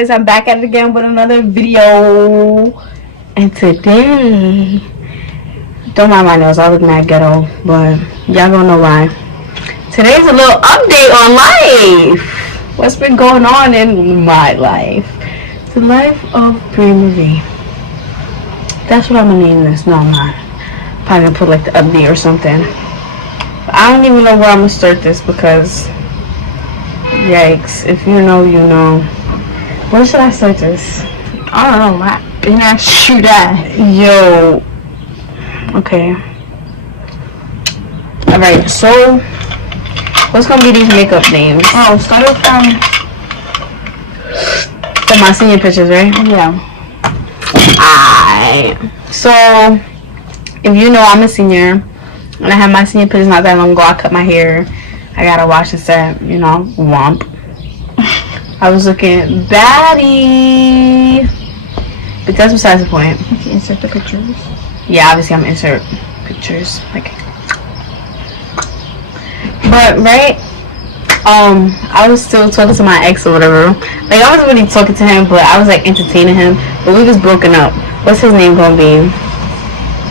guys, I'm back at it again with another video. And today, don't mind my nails, I look mad ghetto, but y'all gonna know why. Today's a little update on life. What's been going on in my life? The life of Brie Marie. That's what I'm gonna name this. No, I'm not. Probably gonna put like the update or something. But I don't even know where I'm gonna start this because yikes, if you know, you know. Where should I start this? I don't know, Matt. You know, shoot at. Yo. Okay. Alright, so what's gonna be these makeup names? Oh, start with For my senior pictures, right? yeah. Alright. So if you know, I'm a senior and I had my senior pictures not that long ago. I cut my hair. I gotta wash and set, you know, womp. I was looking baddie. But that's besides the point. You can insert the pictures. Yeah, obviously I'm gonna insert pictures. Like, but right, I was still talking to my ex or whatever. Like, I wasn't really talking to him, but I was like entertaining him. But we was broken up. What's his name gonna be?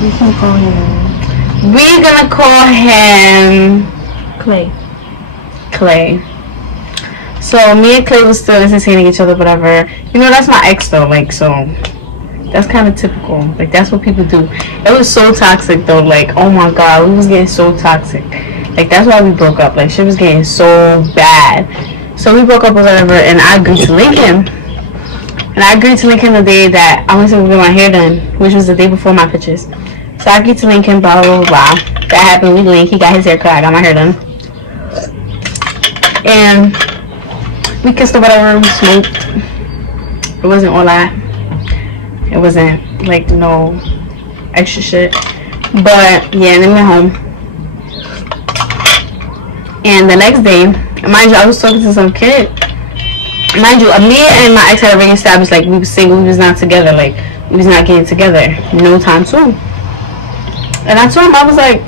You can call him We're gonna call him Clay. Clay. So me and Clay was still entertaining each other, whatever. You know, that's my ex though, like, so that's kind of typical. Like, that's what people do. It was so toxic though, like, oh my god, we was getting so toxic. Like, that's why we broke up. Like, shit was getting so bad. So we broke up or whatever, and I agreed to link him. And I agreed to link him the day that I went to get my hair done, which was the day before my pictures. So I agreed to link him, blah, blah, blah, blah. That happened, we linked, he got his hair cut, I got my hair done. And we kissed or whatever, we smoked. It wasn't all that. It wasn't like no extra shit. But yeah, and then we went home. And the next day, mind you, I was talking to some kid. Mind you, me and my ex had already established like we was single, we was not together, like we was not getting together no time soon. And I told him, I was like,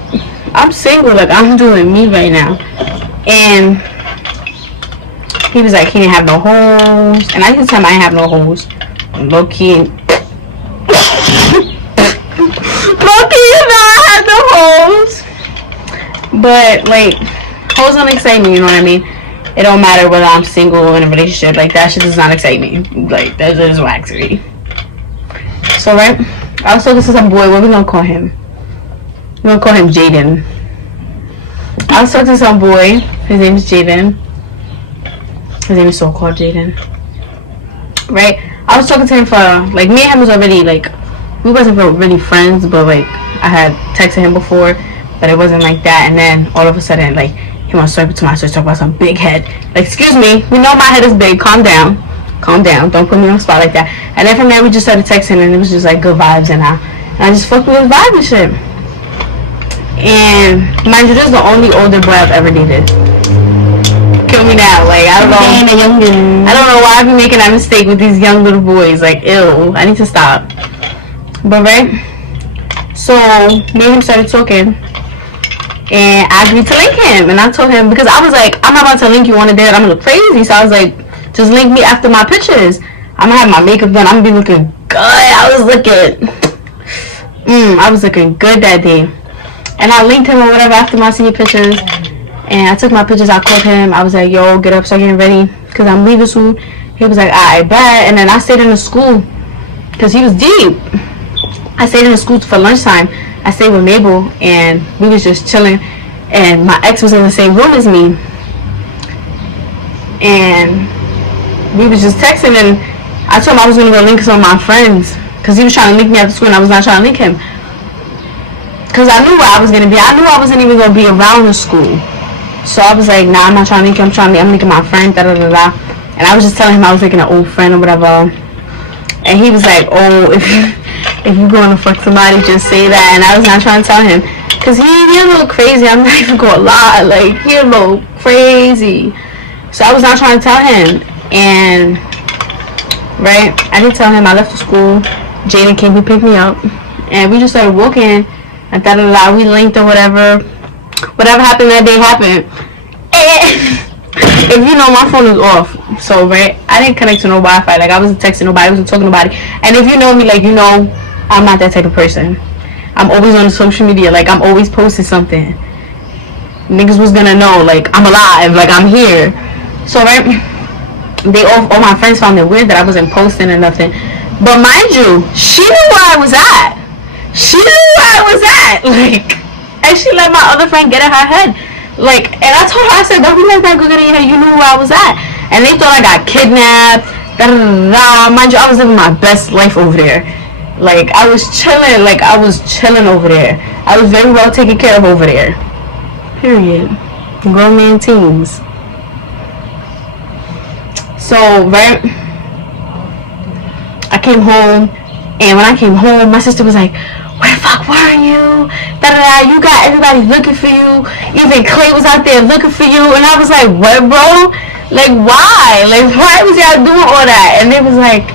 I'm single, like I'm doing me right now. And he was like, he didn't have no hoes. And I used to tell him I didn't have no hoes. Low key. Low key, no, I had no hoes. But, like, hoes don't excite me, you know what I mean? It don't matter whether I'm single or in a relationship. Like, that shit does not excite me. Like, that just whacks me. So, right? I was talking to some boy. What we gonna call him? We're gonna call him Jaden. I was talking to some boy. His name is Jaden. His name is so-called Jaden. Right? I was talking to him for, like, me and him was already, like, we wasn't really friends, but, like, I had texted him before, but it wasn't like that. And then, all of a sudden, like, he wants to swipe to my search, talk about some big head. Like, excuse me, we know my head is big. Calm down. Calm down. Don't put me on the spot like that. And then from there, we just started texting, and it was just, like, good vibes, and I just fucked with his vibe and shit. And, mind you, this is the only older boy I've ever dated. Kill me now, like, I don't know why I be making that mistake with these young little boys, like, ew, I need to stop. But right, so me and him started talking, and I agreed to link him, and I told him, because I was like, I'm not about to link you on a day that I'm gonna look crazy, so I was like, just link me after my pictures. I'm gonna have my makeup done, I'm gonna be looking good. I was looking good that day, and I linked him or whatever after my senior pictures. And I took my pictures, I called him, I was like, yo, get up, start getting ready, because I'm leaving soon. He was like, alright, bet. And then I stayed in the school, because he was deep. I stayed in the school for lunchtime. I stayed with Mabel, and we was just chilling. And my ex was in the same room as me. And we was just texting, and I told him I was going to go link some of my friends, because he was trying to link me after school, and I was not trying to link him. Because I knew where I was going to be. I knew I wasn't even going to be around the school. So I was like, nah, I'm not trying to link him. I'm linking my friend, da da da da. And I was just telling him I was linking an old friend or whatever. And he was like, oh, if you're going to fuck somebody, just say that. And I was not trying to tell him. Because he a little crazy. I'm not even going to lie. Like, he a little crazy. So I was not trying to tell him. And, right, I didn't tell him. I left the school. Jaden came to pick me up. And we just started walking. And da da da. We linked or whatever. Whatever happened that day happened. And If you know, my phone is off. So, right, I didn't connect to no Wi-Fi. Like, I wasn't texting nobody. I wasn't talking to nobody. And if you know me, like, you know, I'm not that type of person. I'm always on social media. Like, I'm always posting something. Niggas was gonna know, like, I'm alive. Like, I'm here. So, right, all my friends found it weird that I wasn't posting or nothing. But mind you, she knew where I was at. She knew where I was at. Like, and she let my other friend get in her head. Like, and I told her, I said, don't be like that, go get in your head. You knew where I was at. And they thought I got kidnapped. Mind you, I was living my best life over there. Like, I was chilling. Like, I was chilling over there. I was very well taken care of over there. Period. Grown man teens. So, right, I came home, and when I came home, my sister was like, where the fuck were you? You got everybody looking for you. Even Clay was out there looking for you. And I was like, what, bro? Like, why? Like, why was y'all doing all that? And they was like,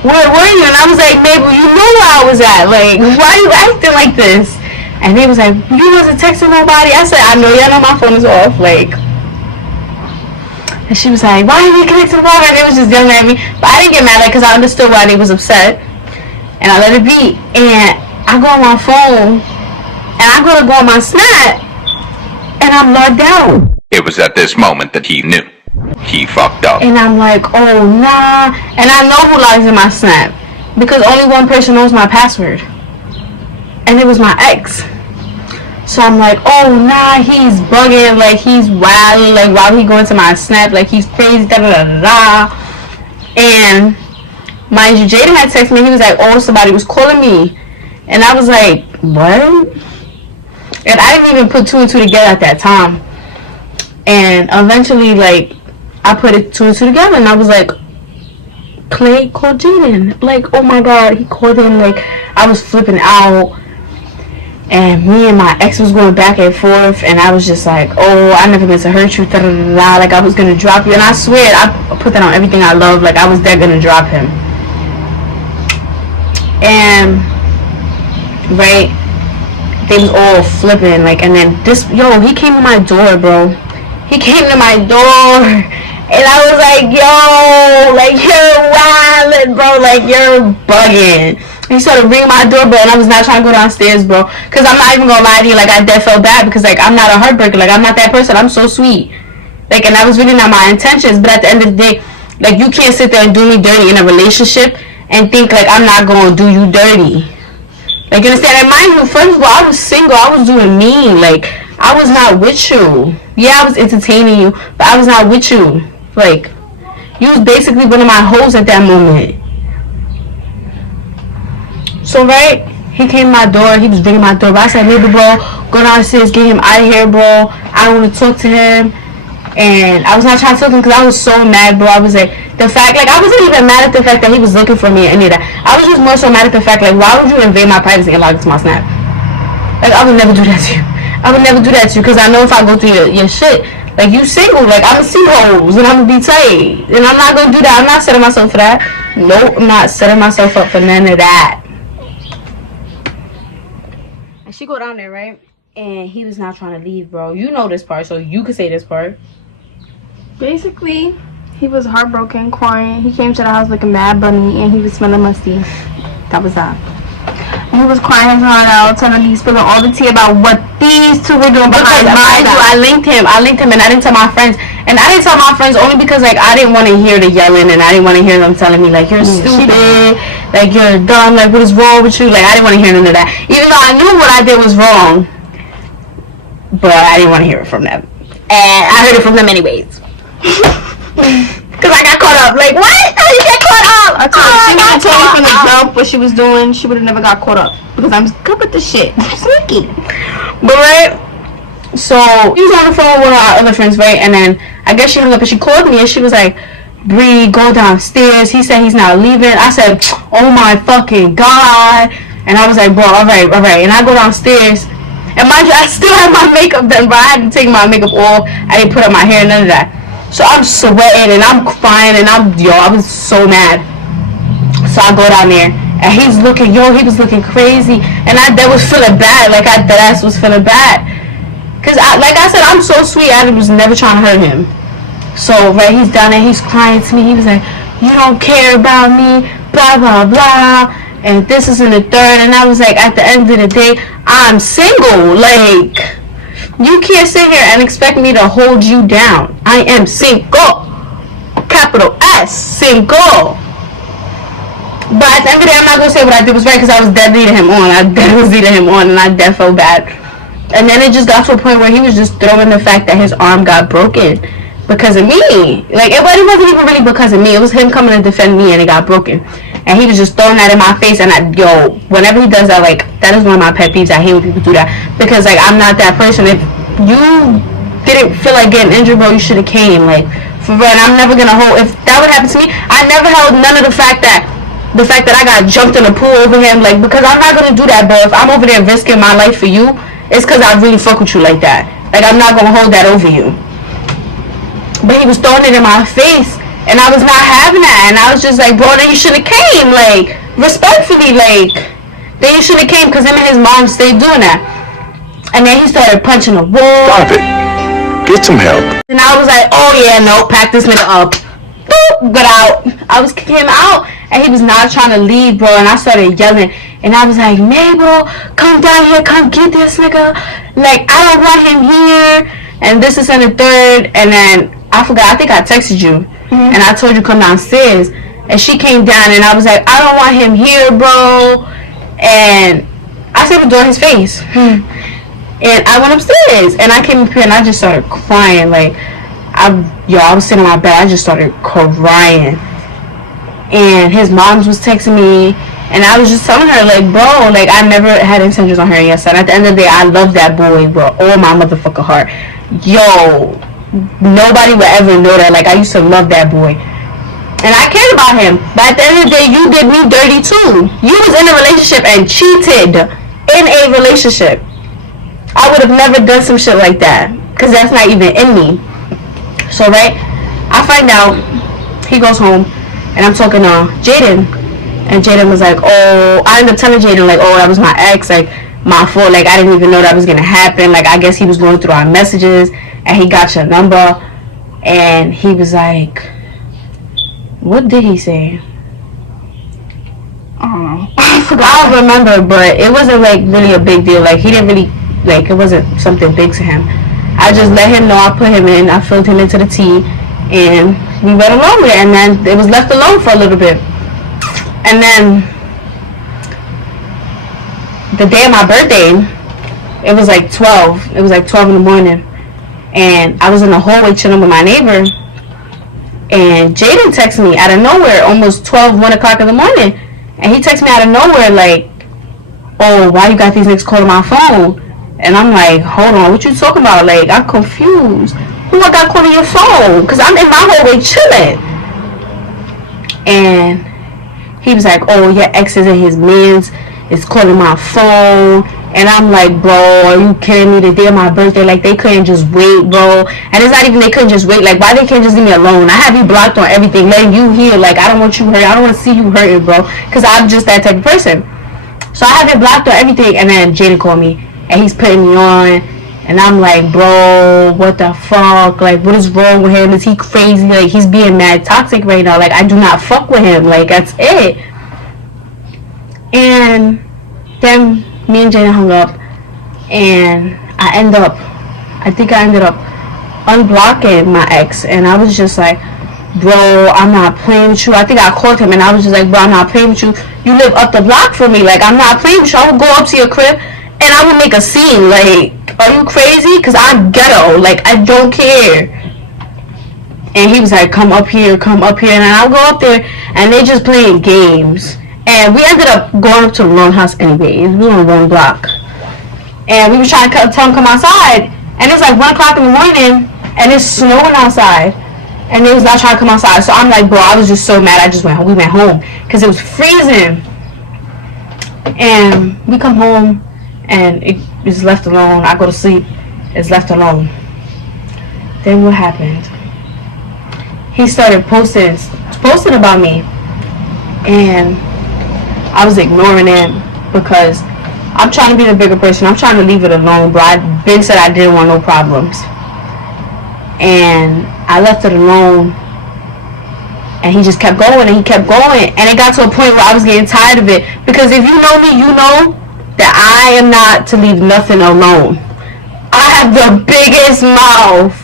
where were you? And I was like, Mabel, you know where I was at. Like, why are you acting like this? And they was like, you wasn't texting nobody. I said, I know, y'all know my phone is off. Like, and she was like, why are you connected to the water? And they was just yelling at me. But I didn't get mad, like, because I understood why they was upset. And I let it be. And I go on my phone, and I go on my Snap, and I'm logged out. It was at this moment that he knew. He fucked up. And I'm like, oh, nah. And I know who logs in my Snap, because only one person knows my password. And it was my ex. So I'm like, oh, nah, he's bugging, like, he's wilding, like, why would he go into my Snap, like, he's crazy, da-da-da-da. And mind you, Jaden had texted me, he was like, oh, somebody was calling me. And I was like, what? And I didn't even put two and two together at that time. And eventually, like, I put it two and two together, and I was like, Clay called Jaden. Like, oh my God, he called him. Like, I was flipping out. And me and my ex was going back and forth, and I was just like, oh, I never meant to hurt you, da-da-da-da. Like, I was going to drop you. And I swear, I put that on everything I love. Like, I was dead going to drop him. And right, they was all flipping, like, and then this, he came to my door, bro. He came to my door, and I was like, yo, like, you're wildin', bro, like, you're bugging. He started ringing my doorbell, and I was not trying to go downstairs, bro, because I'm not even gonna lie to you, like, I dead felt bad, because, like, I'm not a heartbreaker, like, I'm not that person, I'm so sweet, like, and that was really not my intentions, but at the end of the day, like, you can't sit there and do me dirty in a relationship, and think, like, I'm not gonna do you dirty. Like, you understand? And mind you, first of all, I was single. I was doing me. Like, I was not with you. Yeah, I was entertaining you, but I was not with you. Like, you was basically one of my hoes at that moment. So, right, he came to my door. He was ringing my door. But I said, maybe, bro, go downstairs, get him out of here, bro. I don't want to talk to him. And I was not trying to talk to him because I was so mad, bro. I was like, the fact, like, I wasn't even mad at the fact that he was looking for me or any of that. I was just more so mad at the fact, like, why would you invade my privacy and log into my Snap? Like, I would never do that to you. I would never do that to you because I know if I go through your shit, like, you single, like, I'm going to see hoes and I'm going to be tight. And I'm not going to do that. I'm not setting myself for that. Nope, I'm not setting myself up for none of that. And she go down there, right? And he was not trying to leave, bro. You know this part, so you can say this part. Basically, he was heartbroken, crying. He came to the house looking mad bunny, and he was smelling musty. That was that. He was crying his heart out, telling me, spilling all the tea about what these two were doing behind my back. I linked him, and I didn't tell my friends. And I didn't tell my friends only because, like, I didn't want to hear the yelling, and I didn't want to hear them telling me, like, you're stupid, like, you're dumb, like, what is wrong with you? Like, I didn't want to hear none of that. Even though I knew what I did was wrong, but I didn't want to hear it from them. And I heard it from them anyways. Because I got caught up. Like, what? How you get caught up? I told her, she would have told me from the jump what she was doing, she would have never got caught up. Because I'm good with the shit. Sneaky. But, right? So, he was on the phone with one of our other friends, right? And then, I guess she hung up and she called me and she was like, Bree, go downstairs. He said he's not leaving. I said, oh my fucking God. And I was like, bro, alright. And I go downstairs. And mind you, I still have my makeup done, but I had to take my makeup off. I didn't put up my hair, none of that. So I'm sweating and I'm crying and I was so mad. So I go down there and he was looking crazy. And I was feeling bad, like I dead ass was feeling bad. Cause like I said, I'm so sweet, I was never trying to hurt him. So, right, he's down there, he's crying to me. He was like, you don't care about me, blah, blah, blah. And this is in the third. And I was like, at the end of the day, I'm single. Like, you can't sit here and expect me to hold you down. I am single. Capital S, single. But at the end of the day, I'm not going to say what I did was right because I was dead leading him on. I dead was leading him on and I dead felt bad. And then it just got to a point where he was just throwing the fact that his arm got broken because of me. Like, it wasn't even really because of me. It was him coming to defend me and it got broken. And he was just throwing that in my face. And whenever he does that, like, that is one of my pet peeves. I hate when people do that. Because, like, I'm not that person. If you didn't feel like getting injured, bro, you should have came. Like, for real. And I'm never going to hold. If that would happen to me, I never held none of the fact that I got jumped in the pool over him. Like, because I'm not going to do that, bro. If I'm over there risking my life for you, it's because I really fuck with you like that. Like, I'm not going to hold that over you. But he was throwing it in my face. And I was not having that. And I was just like, bro, then you should have came. Like, respectfully, like, then you should have came. Because him and his mom stayed doing that. And then he started punching the wall. Stop it. Get some help. And I was like, oh yeah, no, pack this nigga up. Boop, got out. I was kicking him out. And he was not trying to leave, bro. And I started yelling. And I was like, Mabel, come down here. Come get this nigga. Like, I don't want him here. And this is in the third. And then I forgot. I think I texted you. Mm-hmm. And I told you come downstairs. And she came down. And I was like, I don't want him here, bro. And I said the door in his face. And I went upstairs. And I came up here and I just started crying. Like, I was sitting on my bed. I just started crying. And his moms was texting me. And I was just telling her, like, bro, like, I never had intentions on her. Yes, and at the end of the day, I love that boy with all my motherfucking heart. Yo, nobody would ever know that. Like, I used to love that boy. And I cared about him. But at the end of the day, you did me dirty, too. You was in a relationship and cheated in a relationship. I would have never done some shit like that. Because that's not even in me. So, right, I find out. He goes home. And I'm talking to Jaden. And Jaden was like, oh, I ended up telling Jaden, like, oh, that was my ex, like, my fault, like, I didn't even know that was gonna happen, like, I guess he was going through our messages, and he got your number, and he was like, what did he say? I don't know. I don't remember, but it wasn't, like, really a big deal, like, he didn't really, like, it wasn't something big to him. I just let him know, I put him in, I filled him into the tea, and we went along with it, and then it was left alone for a little bit. And then the day of my birthday, it was like 12. It was like 12 in the morning. And I was in the hallway chilling with my neighbor. And Jaden texted me out of nowhere, almost 12, 1 o'clock in the morning. And he texted me out of nowhere like, oh, why you got these niggas calling my phone? And I'm like, hold on, what you talking about? Like, I'm confused. Who I got calling your phone? Because I'm in my hallway chilling. And he was like, oh, your exes and his mans is calling my phone. And I'm like, bro, are you kidding me? The day of my birthday, like, they couldn't just wait, bro. And it's not even they couldn't just wait. Like, why they can't just leave me alone? I have you blocked on everything, letting you hear. Like, I don't want you hurt. I don't want to see you hurting, bro. Because I'm just that type of person. So I have it blocked on everything. And then Jaden called me. And he's putting me on. And I'm like, bro, what the fuck? Like, what is wrong with him? Is he crazy? Like, he's being mad toxic right now. Like, I do not fuck with him. Like, that's it. And then me and Jaden hung up. And I ended up unblocking my ex. And I was just like, bro, I'm not playing with you. I think I called him and I was just like, bro, I'm not playing with you. You live up the block from me. Like, I'm not playing with you. I would go up to your crib and I would make a scene. Like, are you crazy? Because I'm ghetto. Like, I don't care. And he was like, come up here. And I'll go up there and they just playing games. And we ended up going up to the wrong house anyways. We were on the wrong block. And we were trying to tell him to come outside. And it's like 1 o'clock in the morning and it's snowing outside. And they was not trying to come outside. So I'm like, bro, I was just so mad. We went home. Because it was freezing. And we come home. And it is left alone. I go to sleep. It's left alone. Then what happened? He started posting about me. And I was ignoring it. Because I'm trying to be the bigger person. I'm trying to leave it alone. But I been said I didn't want no problems. And I left it alone. And he just kept going and he kept going. And it got to a point where I was getting tired of it. Because if you know me, you know that I am not to leave nothing alone. I have the biggest mouth.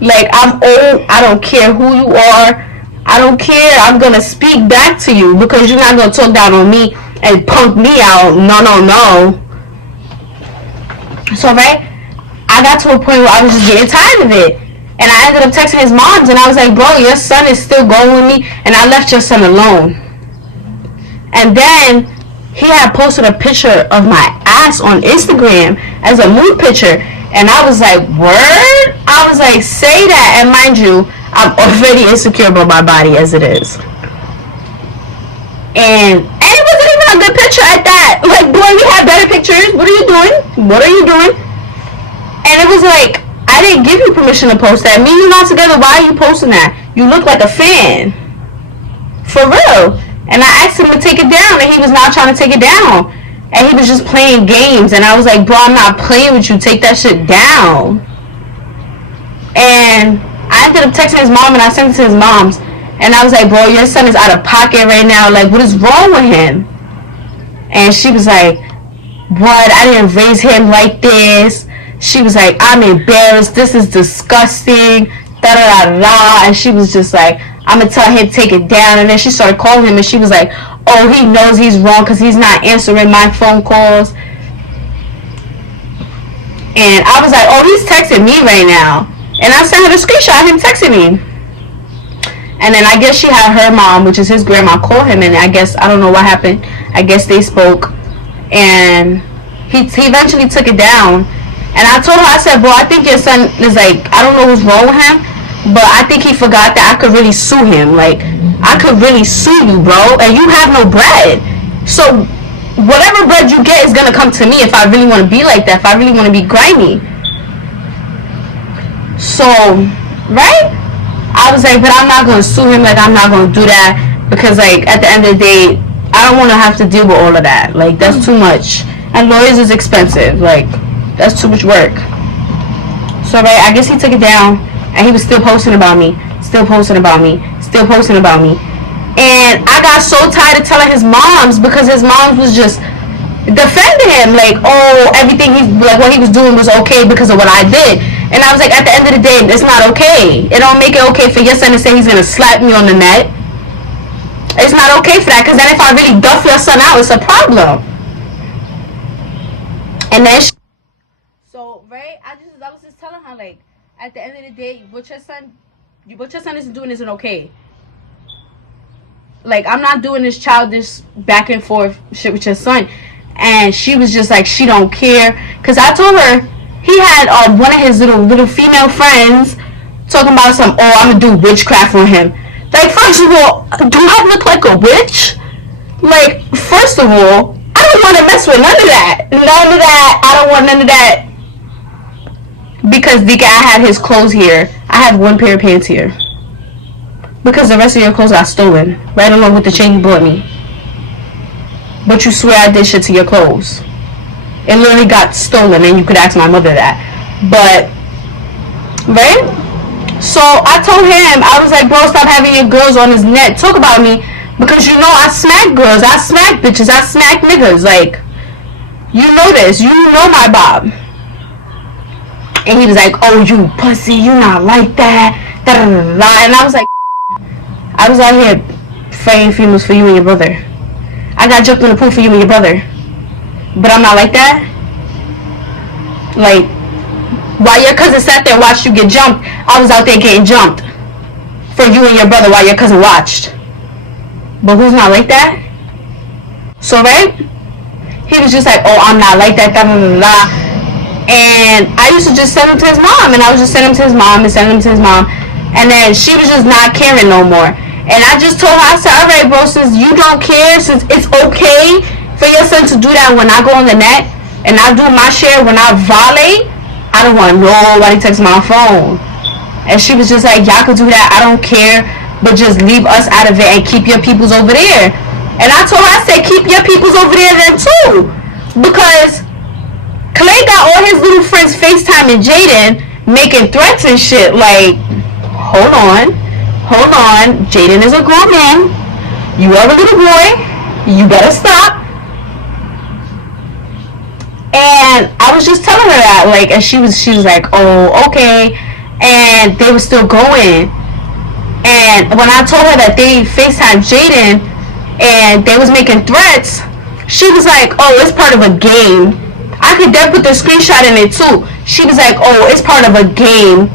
Like, I'm old. I don't care who you are. I don't care. I'm going to speak back to you. Because you're not going to talk down on me and punk me out. No. So, right? I got to a point where I was just getting tired of it. And I ended up texting his moms, and I was like, bro, your son is still going with me, and I left your son alone. And then he had posted a picture of my ass on Instagram as a mood picture, and I was like, word? I was like, say that, and mind you, I'm already insecure about my body as it is. And it wasn't even a good picture at that. Like, boy, we had better pictures. What are you doing? And it was like, I didn't give you permission to post that. Me and you not together. Why are you posting that? You look like a fan. For real. And I asked him to take it down, and he was not trying to take it down. And he was just playing games. And I was like, bro, I'm not playing with you. Take that shit down. And I ended up texting his mom, and I sent it to his mom's. And I was like, bro, your son is out of pocket right now. Like, what is wrong with him? And she was like, what? I didn't raise him like this. She was like, I'm embarrassed. This is disgusting. Da-da-da-da. And she was just like, I'm going to tell him to take it down. And then she started calling him, and she was like, oh, he knows he's wrong because he's not answering my phone calls. And I was like, oh, he's texting me right now. And I sent her the screenshot of him texting me. And then I guess she had her mom, which is his grandma, call him. And I guess, I don't know what happened. I guess they spoke. And he eventually took it down. And I told her, I said, bro, I think your son is like, I don't know what's wrong with him, but I think he forgot that I could really sue him. Like, I could really sue you, bro, and you have no bread. So, whatever bread you get is going to come to me if I really want to be like that, if I really want to be grimy. So, right? I was like, but I'm not going to sue him. Like, I'm not going to do that because, like, at the end of the day, I don't want to have to deal with all of that. Like, that's too much. And lawyers is expensive. Like, that's too much work. So, right, I guess he took it down, and he was still posting about me. And I got so tired of telling his moms because his moms was just defending him. Like, oh, everything what he was doing was okay because of what I did. And I was like, at the end of the day, it's not okay. It don't make it okay for your son to say he's going to slap me on the neck. It's not okay for that, because then if I really duff your son out, it's a problem. And then so, right, I was just telling her, like, at the end of the day, what your son isn't doing isn't okay. Like, I'm not doing this childish back and forth shit with your son. And she was just like, she don't care. Because I told her, he had one of his little female friends talking about some, oh, I'm going to do witchcraft on him. Like, first of all, do I look like a witch? Like, first of all, I don't want to mess with none of that. I don't want none of that. Because the guy had his clothes here. I have one pair of pants here. Because the rest of your clothes got stolen. Right along with the chain you bought me. But you swear I did shit to your clothes. It literally got stolen, and you could ask my mother that. But, right? So, I told him, I was like, bro, stop having your girls on his neck. Talk about me. Because you know I smack girls. I smack bitches. I smack niggas. Like, you know this. You know my Bob. And he was like, oh, you pussy. You not like that. Da-da-da-da. And I was like, I was out here fighting females for you and your brother. I got jumped in the pool for you and your brother. But I'm not like that. Like, while your cousin sat there and watched you get jumped, I was out there getting jumped for you and your brother while your cousin watched. But who's not like that? So, right? He was just like, oh, I'm not like that, da da da da. And I used to just send him to his mom, and I was just sending him to his mom and sending him to his mom. And then she was just not caring no more. And I just told her, I said, alright, bro, since you don't care, since it's okay for your son to do that when I go on the net, and I do my share when I volley, I don't want nobody text my phone. And she was just like, y'all could do that, I don't care, but just leave us out of it and keep your peoples over there. And I told her, I said, keep your peoples over there then too. Because Clay got all his little friends FaceTiming Jaden, making threats and shit. Like, hold on. Jaden is a grown man. You are a little boy. You better stop. And I was just telling her that, like, and she was like, oh, okay. And they were still going. And when I told her that they FaceTimed Jaden and they was making threats, she was like, oh, it's part of a game. I could then put the screenshot in it too. She was like, oh, it's part of a game.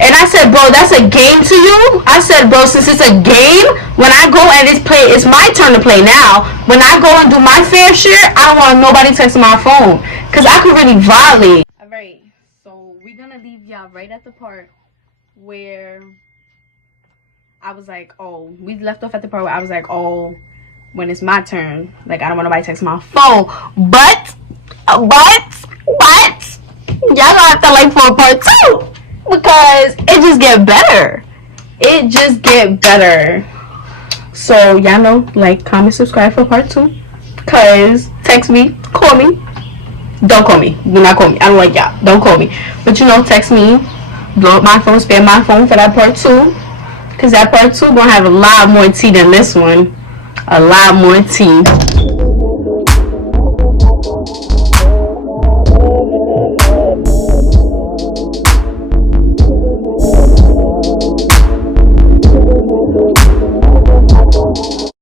And I said, bro, that's a game to you? I said, bro, since it's a game, when I go and it's my turn to play now. When I go and do my fair share, I don't want nobody texting my phone. Because I could really violate. Alright, so we're going to leave y'all right at the part where I was like, oh, we left off at the part where I was like, oh, when it's my turn, like, I don't want nobody texting my phone. But, y'all gonna have to like for a part 2. Because it just get better. So y'all know, like, comment, subscribe for part 2. Cause text me, call me. Don't call me. Do not call me. I don't like y'all. Don't call me. But you know, text me. Blow up my phone. Spam my phone for that part 2. Cause that part 2 gonna have a lot more tea than this one. A lot more tea.